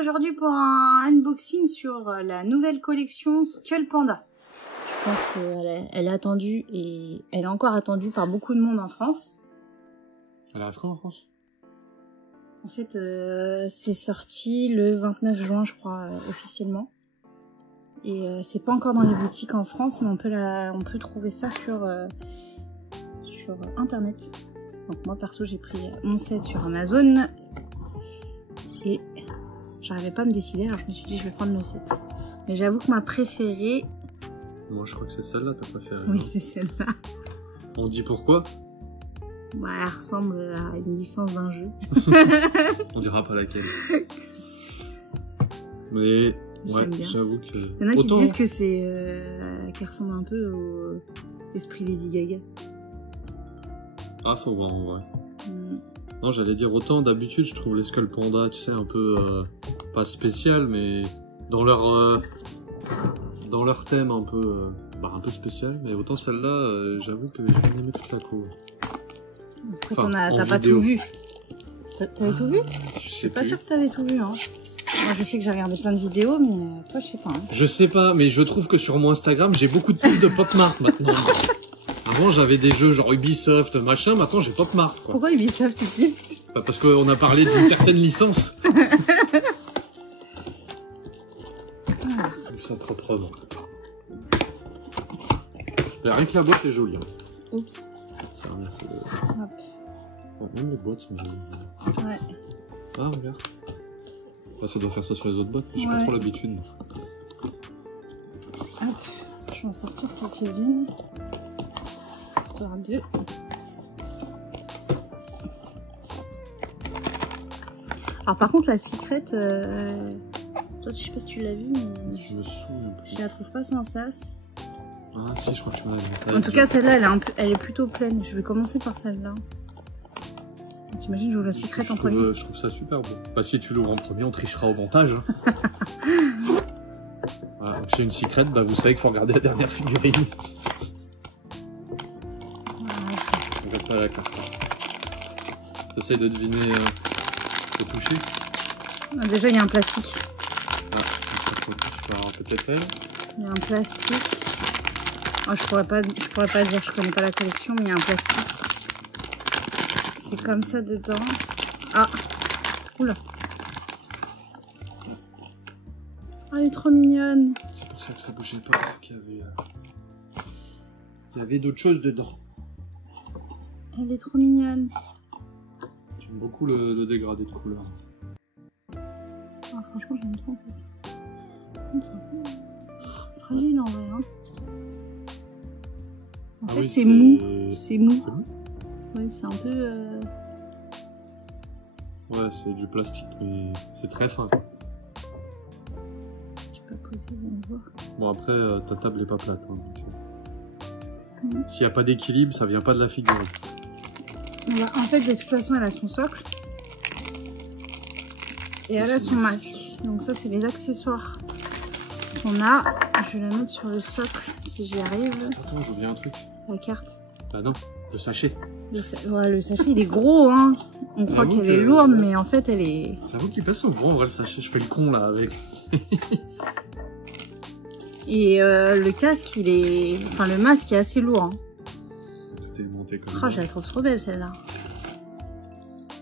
aujourd'hui pour un unboxing sur la nouvelle collection Skull Panda. Je pense qu'elle est attendue et elle est encore attendue par beaucoup de monde en France. Elle arrive quand en France? En fait, c'est sorti le 29 juin, je crois, officiellement. Et c'est pas encore dans les boutiques en France, mais on peut trouver ça sur internet. Donc moi perso j'ai pris mon set sur Amazon et j'arrivais pas à me décider, alors je me suis dit je vais prendre le set. Mais j'avoue que ma préférée... Moi je crois que c'est celle-là ta préférée. Oui, c'est celle-là. On dit pourquoi? Bah, elle ressemble à une licence d'un jeu. On dira pas laquelle. Mais ouais, j'avoue que... Il y en a qui disent que c'est... qu'elle ressemble un peu au esprit Lady Gaga. Ah, faut voir en vrai. Non, j'allais dire autant d'habitude, je trouve les Skull Panda, tu sais, un peu pas spécial, mais dans leur thème un peu spécial. Mais autant celle-là, j'avoue que j'ai bien aimé toute la cour. Après, t'as pas tout vu. T'avais tout vu? Je suis pas sûre que t'avais tout vu, hein. Moi, je sais que j'ai regardé plein de vidéos, mais toi, je sais pas. Hein. Je sais pas, mais je trouve que sur mon Instagram, j'ai beaucoup de pubs de Pop Mart maintenant. Avant, j'avais des jeux genre Ubisoft, machin. Maintenant, j'ai Pop Mart, quoi. Pourquoi Ubisoft, tu dis? Bah, parce qu'on a parlé d'une certaine licence. Ça proprement. Rien que la boîte est jolie. Hein. Oups. Hop. Bon, même les boîtes sont jolies. Ouais. Ah, regarde. Là, ça doit faire ça sur les autres boîtes. J'ai pas trop l'habitude. Hop. Je vais en sortir quelques-unes. Histoire de... Alors par contre la Secret, toi je sais pas si tu l'as vu, mais je me souviens pas. Je la trouve pas sans sas. Ah si, je crois que tu m'as dit. En tout cas celle-là elle est plutôt pleine. Je vais commencer par celle-là. T'imagines j'ouvre la Secret en premier. Je trouve ça super beau. Bah si tu l'ouvres en premier, on trichera au montage. Hein. Voilà, donc c'est une Secret, bah vous savez qu'il faut regarder la dernière figurine. On regarde pas la carte. T'essayes de deviner le toucher. Ah, déjà il y a un plastique. Ah, tu peux avoir peut-être elle. Il y a un plastique. Oh, je pourrais pas dire, je connais pas la collection, mais il y a un plastique. C'est comme ça dedans. Ah, oula. Oh, elle est trop mignonne. C'est pour ça que ça bougeait pas, parce qu'il y avait d'autres choses dedans. Elle est trop mignonne. J'aime beaucoup le dégradé de couleur. Ah, franchement, j'aime trop en fait. C'est un peu fragile en vrai. Hein. En fait, c'est mou. C'est mou. Ouais, c'est un peu. Ouais, c'est du plastique, mais c'est très fin. Tu peux poser, on va voir. Bon, après, ta table est pas plate. Hein, donc... S'il n'y a pas d'équilibre, ça vient pas de la figurine. En fait, de toute façon, elle a son socle. Et elle a son masque. Donc ça, c'est les accessoires qu'on a. Je vais la mettre sur le socle, si j'y arrive. Attends, j'oublie un truc. La carte. Ah non, le sachet. Ouais, le sachet, il est gros, hein. On croit qu'elle est lourde, mais en fait, elle est... J'avoue qu'il passe au gros, en vrai, le sachet. Je fais le con, là, avec. Et le casque, il est... Enfin, le masque est assez lourd, hein. Tout est monté comme ça. Oh, je la trouve trop belle, celle-là.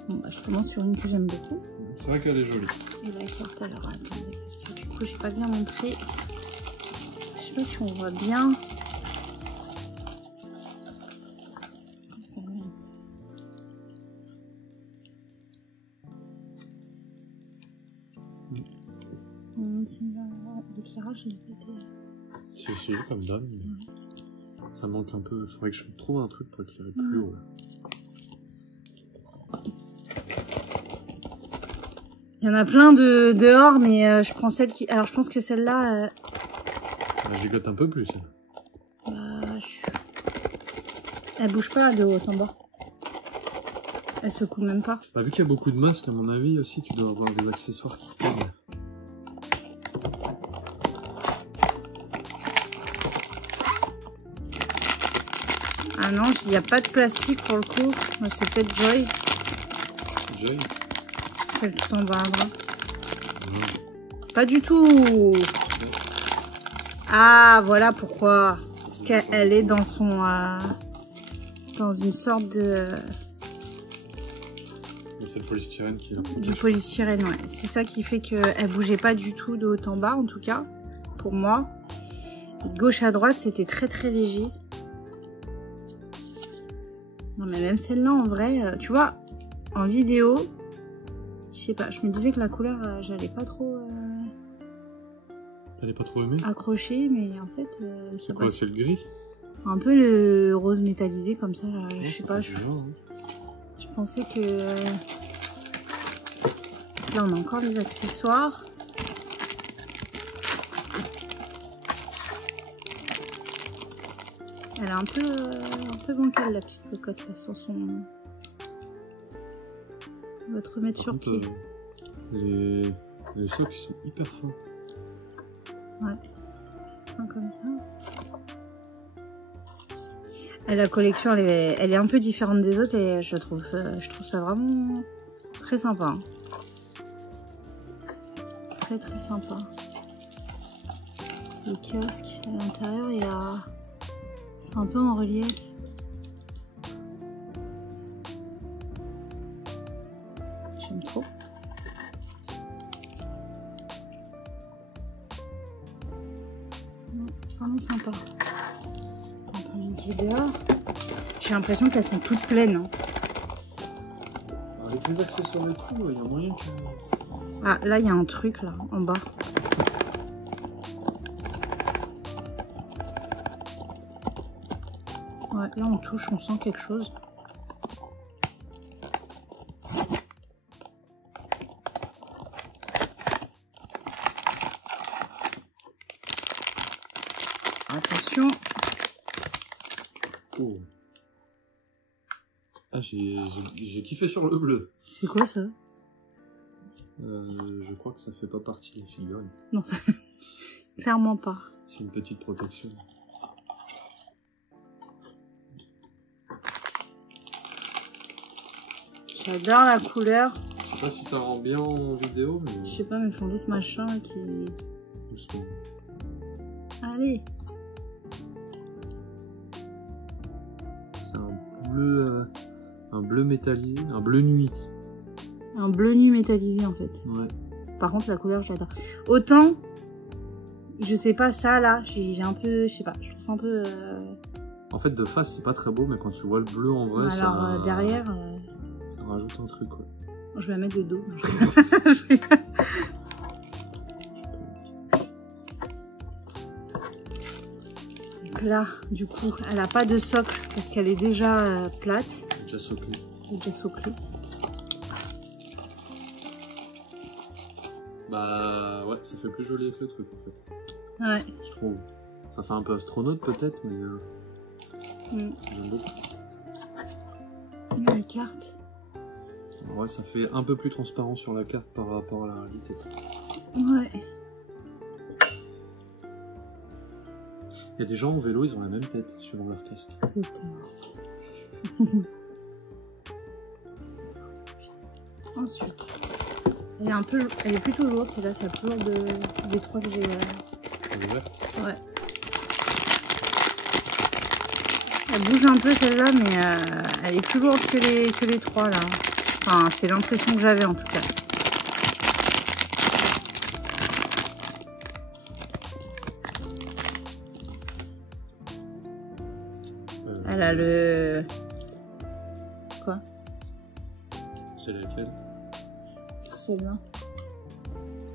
Bon, bah, je commence sur une que j'aime beaucoup. C'est vrai qu'elle est jolie. Et la carte, alors, attendez, parce que du coup, j'ai pas bien montré. Je sais pas si on voit bien. L'éclairage, il est pété. Si, comme d'hab. Ça manque un peu. Il faudrait que je trouve un truc pour éclairer plus haut. Il y en a plein de dehors, mais je prends celle qui... Alors, je pense que celle-là... Elle gigote un peu plus. Bah, elle bouge pas de haut en bas. Elle secoue même pas. Bah, vu qu'il y a beaucoup de masques, à mon avis, aussi, tu dois avoir des accessoires qui tournent. Ah non, il n'y a pas de plastique pour le coup. C'est peut-être Joy. Joy? Celle tout en bas à droite. Pas du tout. Ah, voilà pourquoi. Parce qu'elle est dans son... dans une sorte de... C'est le polystyrène qui l'a protégé. Du polystyrène, ouais. C'est ça qui fait qu'elle bougeait pas du tout de haut en bas, en tout cas. Pour moi. De gauche à droite, c'était très très léger. Non, mais même celle-là, en vrai, tu vois, en vidéo, je sais pas, je me disais que la couleur, j'allais pas trop... T'allais pas trop aimer? Accrocher, mais en fait... c'est quoi, c'est le gris? Un peu le rose métallisé, comme ça, là, je sais pas. Je pensais que... Là, on a encore les accessoires. Elle est un peu bancale, la petite cocotte, là, sur son... On va te remettre sur pied. Les socles, ils sont hyper fins. Ouais. Fin comme ça. Et la collection, elle est un peu différente des autres et je trouve ça vraiment très sympa. Très très sympa. Le casque à l'intérieur, il y a... C'est un peu en relief. J'aime trop. Vraiment sympa. On va prendre une petite dehors. J'ai l'impression qu'elles sont toutes pleines. Hein. Avec les accessoires et tout, il y a moyen que... Ah, là, il y a un truc, là, en bas. Ouais, là, on touche, on sent quelque chose. Attention. Oh. Ah, j'ai kiffé sur le bleu. C'est quoi ça? Je crois que ça fait pas partie de la figurine. Non, ça... clairement pas. C'est une petite protection. J'adore la couleur. Je sais pas si ça rend bien en vidéo, mais... Je sais pas, mais ils font ce machin là, qui... Doucement. Allez. C'est un bleu métallisé, un bleu nuit. Un bleu nuit métallisé en fait. Ouais. Par contre la couleur j'adore. Autant, je sais pas ça là, j'ai un peu, je sais pas, je trouve ça un peu... En fait de face c'est pas très beau, mais quand tu vois le bleu en vrai, alors, ça... derrière... Ça rajoute un truc quoi. Je vais la mettre de dos. Donc là, du coup, elle a pas de socle parce qu'elle est déjà plate. Déjà soclée. Déjà soclée. Bah ouais, ça fait plus joli avec le truc en fait. Ouais. Je trouve. Ça fait un peu astronaute peut-être, mais j'aime beaucoup. La carte. Ouais, ça fait un peu plus transparent sur la carte par rapport à la réalité. Ouais. Il y a des gens en vélo, ils ont la même tête sur leur casque. C'était... Ensuite, elle est plutôt lourde, c'est là, c'est la plus lourde des trois que j'ai. Ouais. Elle bouge un peu celle-là, mais elle est plus lourde que les trois là. Enfin, c'est l'impression que j'avais en tout cas. Elle a le... Quoi? C'est laquelle? Celle-là.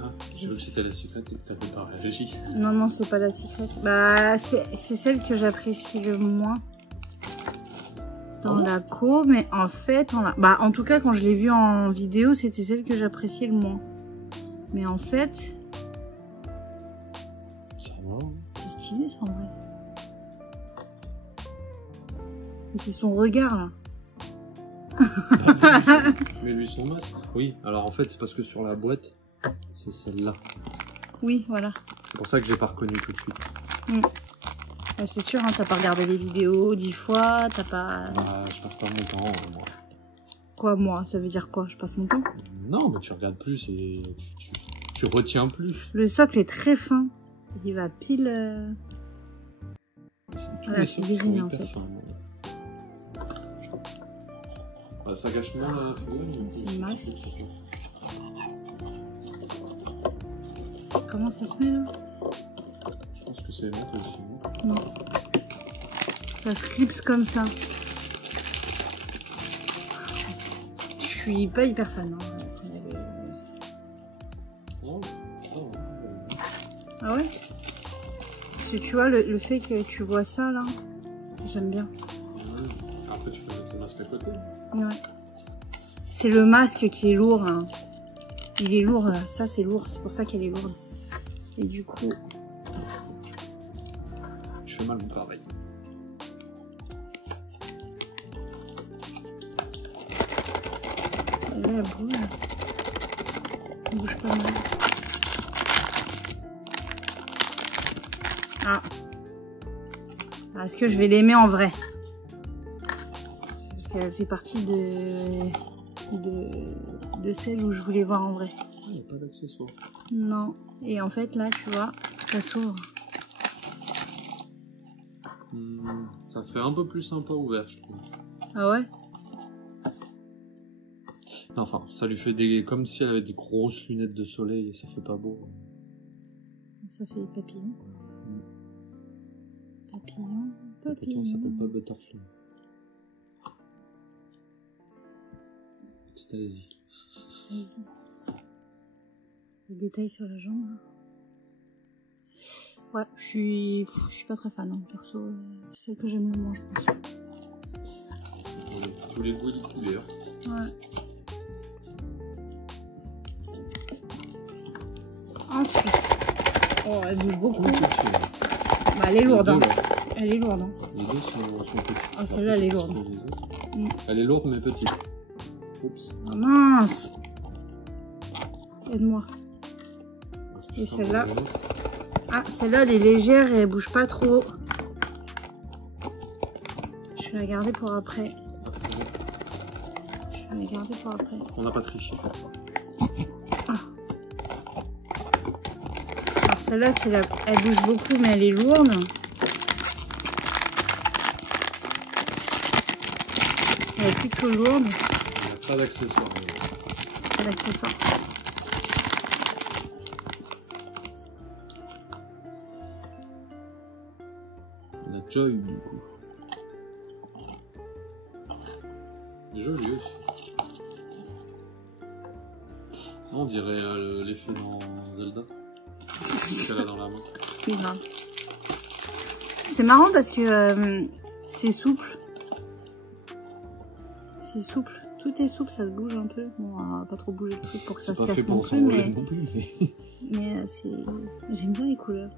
Ah, j'ai vu que c'était la secrète et que t'avais pas réagi. Non, non, c'est pas la secrète. Bah, c'est celle que j'apprécie le moins dans la co, mais en fait, bah, en tout cas, quand je l'ai vue en vidéo, c'était celle que j'appréciais le moins. Mais en fait... Ça va. C'est stylé, ça, en vrai. C'est son regard, là. Mais lui, son masque. Oui, alors en fait, c'est parce que sur la boîte, c'est celle-là. Oui, voilà. C'est pour ça que j'ai pas reconnu tout de suite. Bah, c'est sûr, hein, t'as pas regardé les vidéos 10 fois, t'as pas... Bah, je passe pas mon temps, moi. Quoi, moi? Ça veut dire quoi? Je passe mon temps? Non, mais tu regardes plus et tu tu retiens plus. Le socle est très fin. Il va pile... Voilà, c'est divine en fait. Bah, ça gâche moins la figurine. C'est le masque. Comment ça se met là? Je pense que c'est mettre aussi. Non. Ça se clipse comme ça. Je suis pas hyper fan. Hein. Ah ouais? Parce que tu vois, le fait que tu vois ça là, j'aime bien. Après, tu peux mettre le masque à côté. Ouais. C'est le masque qui est lourd. Hein. Il est lourd, ça c'est lourd, c'est pour ça qu'elle est lourde. Et du coup... Je fais mal mon travail. Celle-là, elle bouge. Elle bouge pas mal. Ah. Est-ce que je vais l'aimer en vrai? Parce qu'elle faisait partie de celle où je voulais voir en vrai. Il n'y a pas d'accessoire. Non. Et en fait, là, tu vois, ça s'ouvre. Ça fait un peu plus sympa ouvert, je trouve. Ah ouais? Enfin, ça lui fait des... comme si elle avait des grosses lunettes de soleil et ça fait pas beau. Ça fait papillon. Papillon, papillon. Pourtant, ça s'appelle pas Butterfly. Ecstasy. Ecstasy. Les détails sur la jambe. Ouais, je suis pas très fan, hein, perso. C'est celle que j'aime le moins, je pense. Tous les goûts et les couleurs. Ouais. Ensuite. Oh, elle bouge beaucoup. Bah, elle est lourde. Hein. Elle est lourde. Hein. Les deux sont petits. Ah, celle-là, elle est lourde. Elle est lourde mais petite. Oups. Oh mince. Aide-moi. Et celle-là. Ah, celle-là, elle est légère et elle bouge pas trop. Je vais la garder pour après. Je vais la garder pour après. On n'a pas triché. Ah. Alors celle-là, elle bouge beaucoup, mais elle est lourde. Elle est plutôt lourde. Il n'y a pas d'accessoires. Pas d'accessoires. La Joy du coup. Elle est jolie aussi. On dirait l'effet dans Zelda. Qu'elle a dans la main. Oui, grave. C'est marrant parce que c'est souple. C'est souple. Tout est souple, ça se bouge un peu. Bon, on va pas trop bouger le truc pour que ça se casse non plus, mais j'aime bien les couleurs.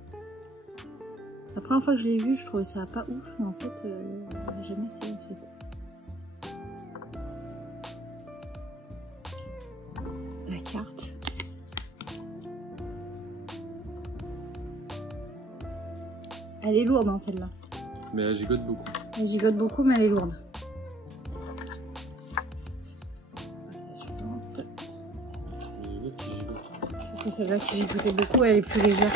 La première fois que je l'ai vu, je trouvais ça pas ouf, mais en fait, j'ai jamais essayé en fait. La carte. Elle est lourde, hein, celle-là. Mais elle gigote beaucoup. Elle gigote beaucoup, mais elle est lourde. C'était celle-là qui gigotait beaucoup, elle est plus légère.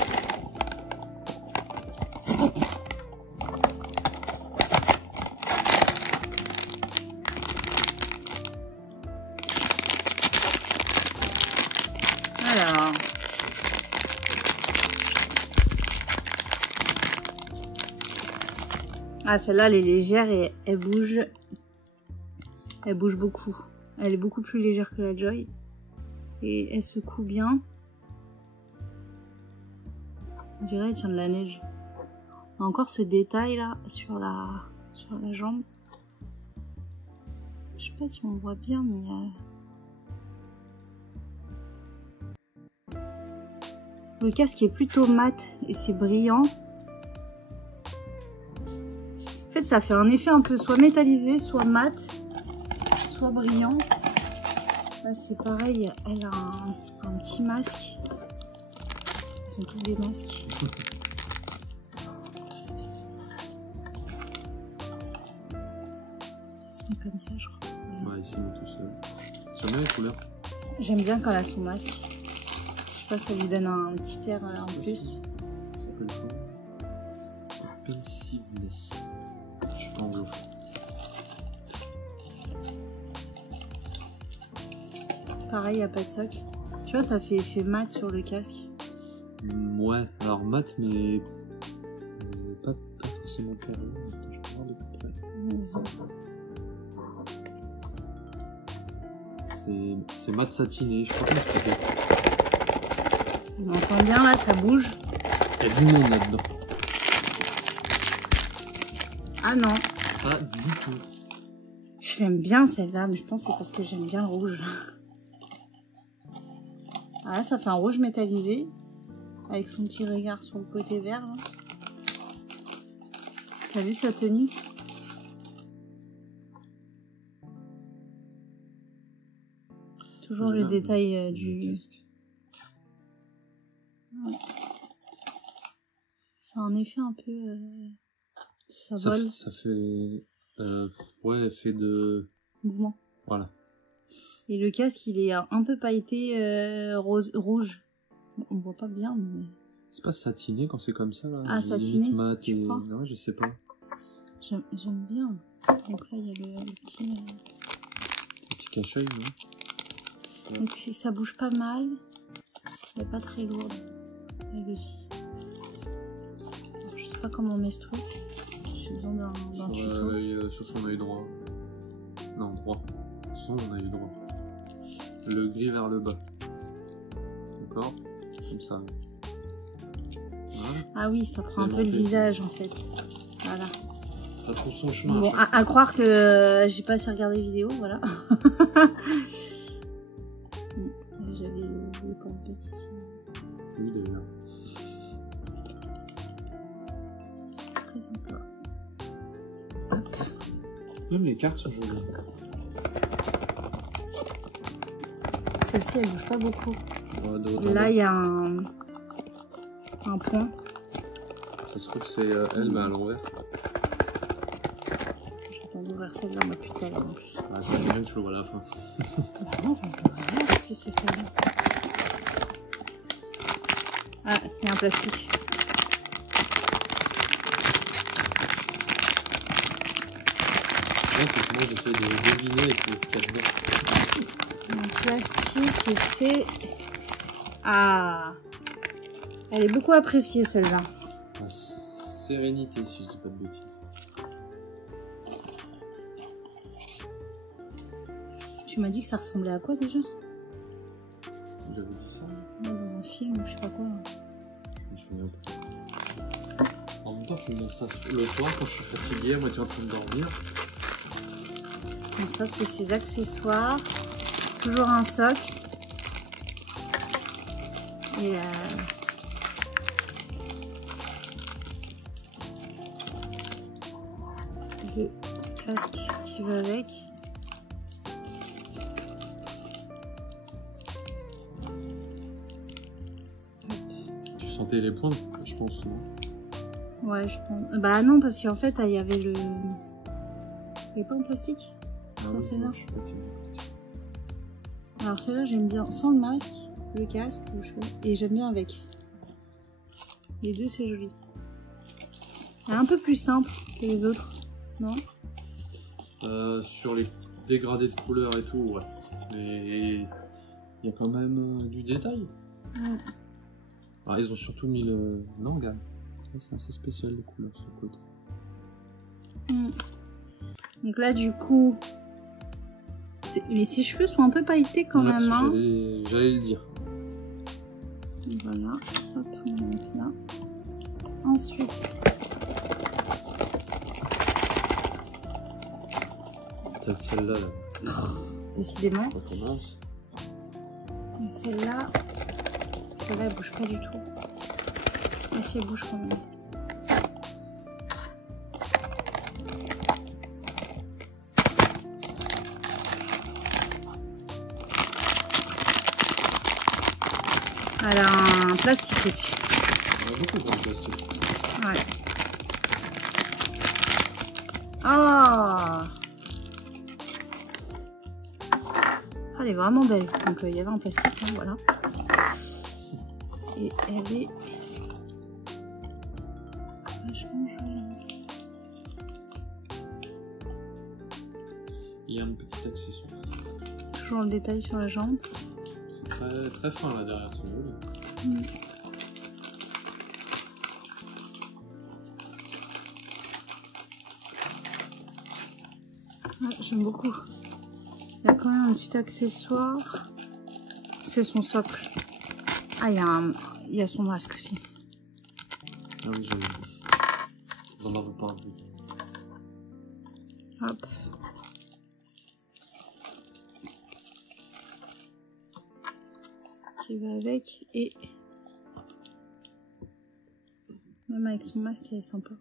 Alors... Ah, celle-là, elle est légère et elle bouge. Elle bouge beaucoup. Elle est beaucoup plus légère que la Joy. Et elle secoue bien. On dirait qu'elle tient de la neige. On a encore ce détail là sur la jambe. Je sais pas si on voit bien, mais... Le casque est plutôt mat et c'est brillant. En fait, ça fait un effet un peu soit métallisé, soit mat, soit brillant. Là, c'est pareil, elle a un petit masque. Ils sont tous des masques. Ils se met comme ça, je crois. Ouais, ils se met tout seul. J'aime bien les couleurs. J'aime bien quand elle a son masque. sais pas, ça lui donne un petit air en plus. Ça s'appelle quoi? Pensiveness. Je suis pas anglophone. Pareil, il n'y a pas de socle. Tu vois, ça fait effet mat sur le casque. Ouais, alors mat, mais pas forcément carré. Je vais voir de plus près. C'est mat satiné, je sais pas comment expliquer. On entend bien là, ça bouge. Il y a du monde là-dedans. Ah non. Pas du tout. Je l'aime bien celle-là, mais je pense que c'est parce que j'aime bien le rouge. Ah là, ça fait un rouge métallisé. Avec son petit regard sur le côté vert. T'as vu sa tenue? Toujours le détail du... Ouais. Ça a un effet un peu... Ça vole. Ça fait... ouais, effet de... mouvement. Voilà. Et le casque, il est un peu pailleté rouge. On voit pas bien, mais... C'est pas satiné quand c'est comme ça, là? Ah, satiné, tu crois? Non, je sais pas. J'aime bien. Donc là, il y a le petit... Le petit cache-œil, non? Ouais. Donc ça bouge pas mal. Elle est pas très lourde. Elle aussi. Alors, je sais pas comment on met ce truc. J'ai besoin d'un tuto. Sur son œil droit. Non, droit. Son œil droit. Le gris vers le bas. D'accord? Comme ça. Voilà. Ah oui, ça prend un peu le visage en fait. Voilà. Ça trouve son chemin. Bon, à croire que j'ai pas assez regardé vidéo, voilà. J'avais le pense-bête ici. Oui, d'ailleurs. Très sympa. Hop. Même les cartes sont jolies. Celle-ci, elle bouge pas beaucoup. Ouais, là, il y a un point. Ça se trouve, c'est elle, mais à l'envers. J'attends d'ouvrir celle-là, moi, plus tard en plus. Ah, c'est bien que tu l'ouvres à la fin. Bah non, j'en veux rien si c'est celle-là. Ah, il y a un plastique. Ouais, moi, j'essaie de deviner avec ce qu'il y a dedans. Un plastique et c'est... Ah, elle est beaucoup appréciée celle-là. La sérénité, si je dis pas de bêtises. Tu m'as dit que ça ressemblait à quoi déjà? J'avais dit ça. Dans un film ou je sais pas quoi. Je me souviens pas. En même temps, tu me montres ça le soir quand je suis fatigué, moi tu es en train de dormir. Donc ça, c'est ses accessoires. Toujours un socle. Et le casque qui va avec. Tu sentais les pointes, je pense, non? Ouais, je pense. Bah non, parce qu'en fait, il y avait le... Il n'y a pas en plastique? Ah, celle-là. je suis pas en plastique. Alors celle-là, j'aime bien sans le masque, le casque, le cheveu, et j'aime bien avec. Les deux, c'est joli. Elle est un peu plus simple que les autres, non? Sur les dégradés de couleurs et tout, ouais. Mais il y a quand même du détail. Ouais. Alors, ils ont surtout mis le... Non, regarde. C'est assez spécial les couleurs sur le côté. Donc là, du coup... Mais ses cheveux sont un peu pailletés quand même. Hein. J'allais le dire. Voilà. Hop, on va mettre là. Ensuite... Peut-être celle-là, là. Décidément. Je recommence. Et celle-là... Celle-là, elle bouge pas du tout. Mais si, elle bouge quand même. Elle a un plastique aussi. Elle a beaucoup de plastique. Ouais. Oh! Elle est vraiment belle. Donc il y avait un plastique, hein, voilà. Et elle est vachement jolie. Il y a un petit accessoire. Toujours le détail sur la jambe. C'est très, très fin là derrière, c'est joli. Ouais, j'aime beaucoup. Il y a quand même un petit accessoire. C'est son socle. Ah, il y a son masque aussi. Ah oui, j'ai vu. On en a pas vu. Hop. Ce qui va avec. Et même avec son masque, elle est sympa.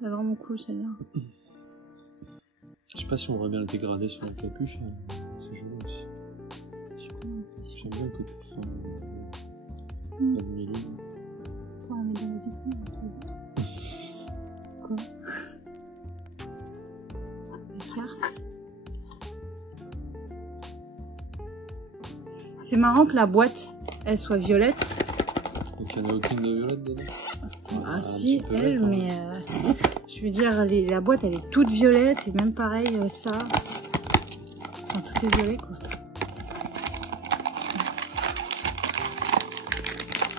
Elle est vraiment cool celle-là. Je sais pas si on voit bien le dégradé sur la capuche. C'est joli aussi. J'aime bien le côté fin. Pas de milieu. Pour la mettre dans la vitrine. Quoi? La carte. C'est marrant que la boîte, elle soit violette. Donc il n'y en a aucune de violette dedans? Ah si, elle, mais je veux dire, la boîte, elle est toute violette. Et même pareil, ça. Enfin, tout est violet, quoi.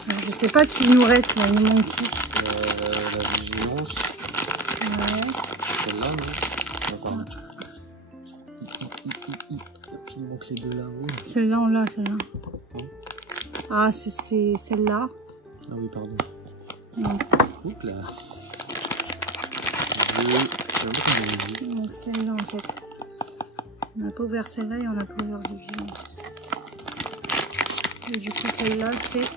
Alors, je sais pas qui nous reste, là. Il nous manque qui? La vigilance. Ouais. Celle-là, non? Non, pardon. Il nous manque les deux là. Oui. Celle-là, on l'a, celle-là. Hein? Ah, c'est celle-là. Ah oui, pardon. Non. Oups là. Donc celle-là, en fait. On n'a pas ouvert celle-là et on n'a pas ouvert The Vigilance. Et du coup, celle-là, c'est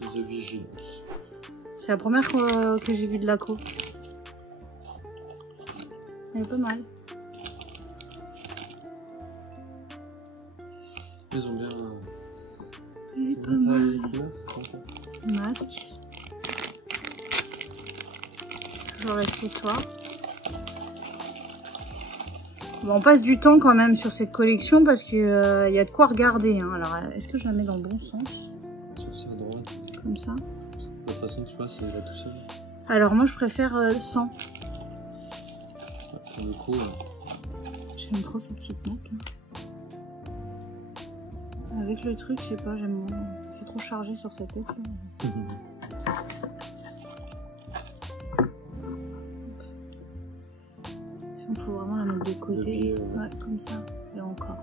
The Vigilance. la première que j'ai vue de l'ACO. Elle est pas mal. Ils ont bien. Elle est pas mal. Couleurs, Masque. Toujours l'accessoire. Bon, on passe du temps quand même sur cette collection parce que y a de quoi regarder. Hein. Alors, est-ce que je la mets dans le bon sens? sur à droite. Comme ça. De toute façon, tu vois, ça va tout seul. Alors, moi, je préfère sans. Pour le coup, J'aime trop sa petite note. Là. Avec le truc, je sais pas, j'aime. Ça fait trop chargé sur sa tête. Là. Si on peut vraiment la mettre de côté. Pied, ouais, comme ça. Et encore.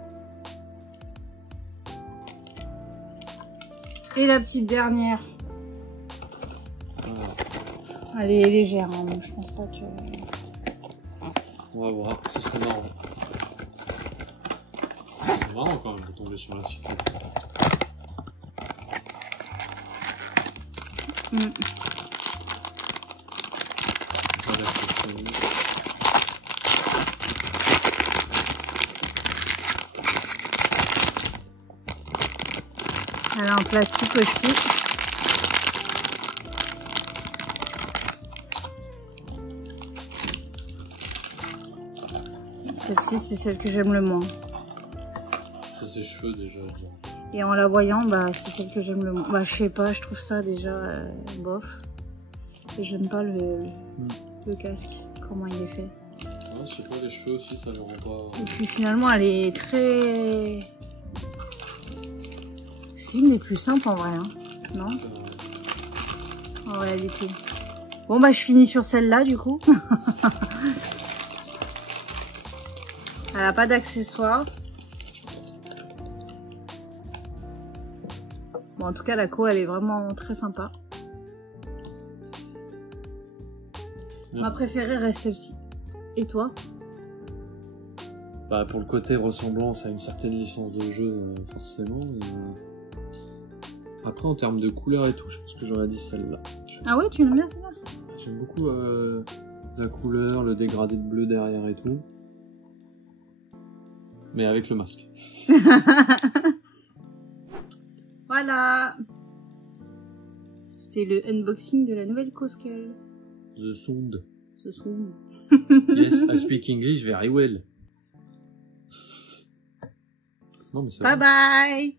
Et la petite dernière. Elle est légère, hein, donc je pense pas que. On va voir, ce serait marrant. C'est marrant quand même de tomber sur la cyclette. Voilà, elle a un plastique aussi. Celle-ci, c'est celle que j'aime le moins. c'est ses cheveux déjà. Et en la voyant, bah, c'est celle que j'aime le moins. Bah, je sais pas, je trouve ça déjà bof. Et j'aime pas le casque, comment il est fait. Ouais, je sais pas, les cheveux aussi, ça ne rend pas. Et puis finalement, elle est très. C'est une des plus simples en vrai, hein. Non? En réalité. Bon, bah, je finis sur celle-là du coup. Elle n'a pas d'accessoires. Bon, en tout cas, la co, elle est vraiment très sympa. Ma préférée reste celle-ci. Et toi? Bah, pour le côté ressemblance à une certaine licence de jeu, forcément. Après, en termes de couleur et tout, je pense que j'aurais dit celle-là. Ah ouais, tu aimes bien celle-là? J'aime beaucoup la couleur, le dégradé de bleu derrière et tout. Mais avec le masque. Voilà. C'était le unboxing de la nouvelle Coskull. The Sound. Ce sound. Yes, I speak English very well. Non, mais c'est Bye vrai. bye.